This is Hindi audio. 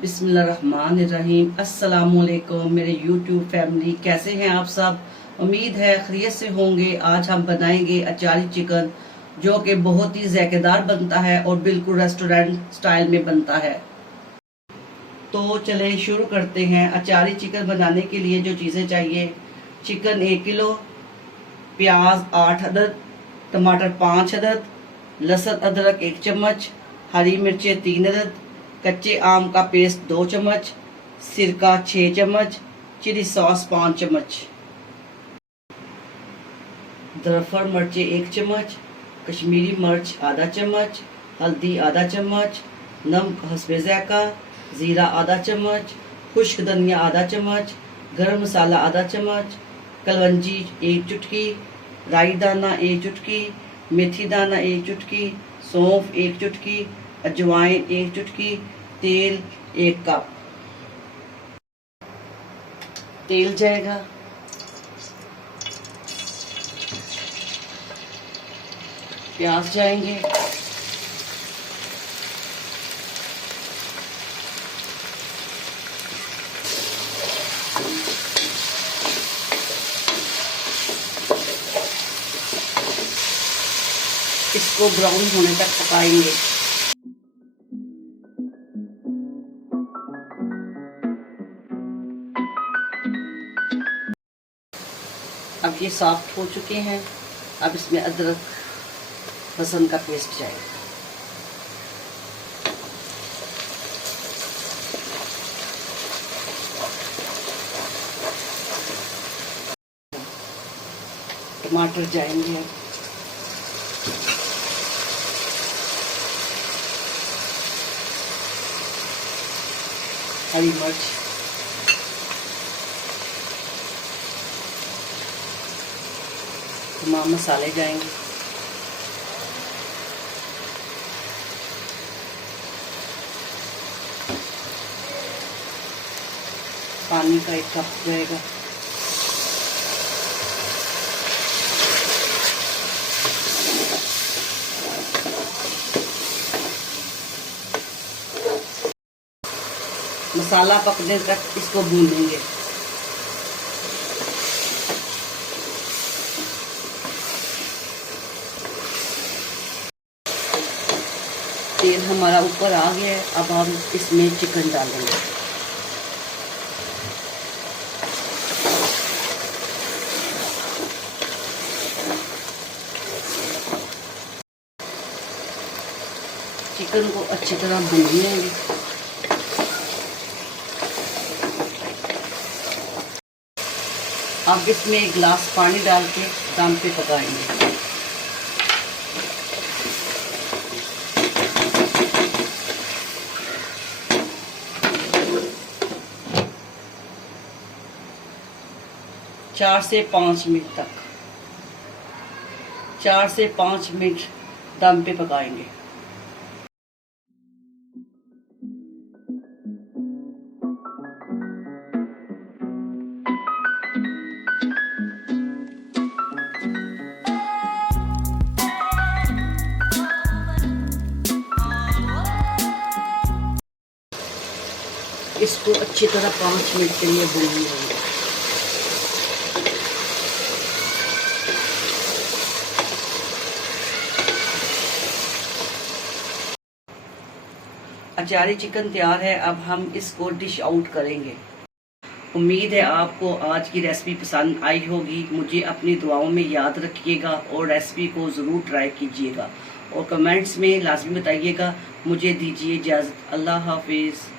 बिस्मिल्लाहिर्रहमानिर्रहीम। अस्सलामुअलैकुम मेरे यूट्यूब फैमिली, कैसे हैं आप सब। उम्मीद है खैरियत से होंगे। आज हम बनाएंगे अचारी चिकन, जो कि बहुत ही जायकेदार बनता है और बिल्कुल रेस्टोरेंट स्टाइल में बनता है। तो चलें शुरू करते हैं। अचारी चिकन बनाने के लिए जो चीज़ें चाहिए: चिकन 1 किलो, प्याज 8 अदद, टमाटर 5 अदद, लहसुन अदरक 1 चम्मच, हरी मिर्चें 3 अदद, कच्चे आम का पेस्ट 2 चम्मच, सिरका 6 चम्मच, चिली सॉस 5 चम्मच, दरफर मिर्चें 1 चम्मच, कश्मीरी मिर्च आधा चम्मच, हल्दी आधा चम्मच, नमक हस्बे ज़ायका, ज़ीरा आधा चम्मच, खुश्क धनिया आधा चम्मच, गरम मसाला आधा चम्मच, कलवंजी 1 चुटकी, राई दाना 1 चुटकी, मेथी दाना 1 चुटकी, सौंफ 1 चुटकी, अजवाइन 1 चुटकी, तेल 1 कप। तेल जाएगा, प्याज जाएंगे, इसको ब्राउन होने तक पकाएंगे। अब ये सॉफ्ट हो चुके हैं। अब इसमें अदरक लहसुन का पेस्ट जाएगा। टमाटर जाएंगे, हरी मिर्च, तमाम मसाले जाएंगे। पानी का 1 कप जाएगा। मसाला पकने तक इसको भूनेंगे। तेल हमारा ऊपर आ गया है। अब हम इसमें चिकन डालेंगे। चिकन को अच्छी तरह भून लेंगे। अब इसमें 1 गिलास पानी डाल के दम पे पकाएंगे। चार से 5 मिनट दम पे पकाएंगे। इसको अच्छी तरह 5 मिनट के लिए भून लेंगे। अचारी चिकन तैयार है। अब हम इसको डिश आउट करेंगे। उम्मीद है आपको आज की रेसिपी पसंद आई होगी। मुझे अपनी दुआओं में याद रखिएगा और रेसिपी को ज़रूर ट्राई कीजिएगा और कमेंट्स में लाजमी बताइएगा। मुझे दीजिए इजाज़त। अल्लाह हाफिज़।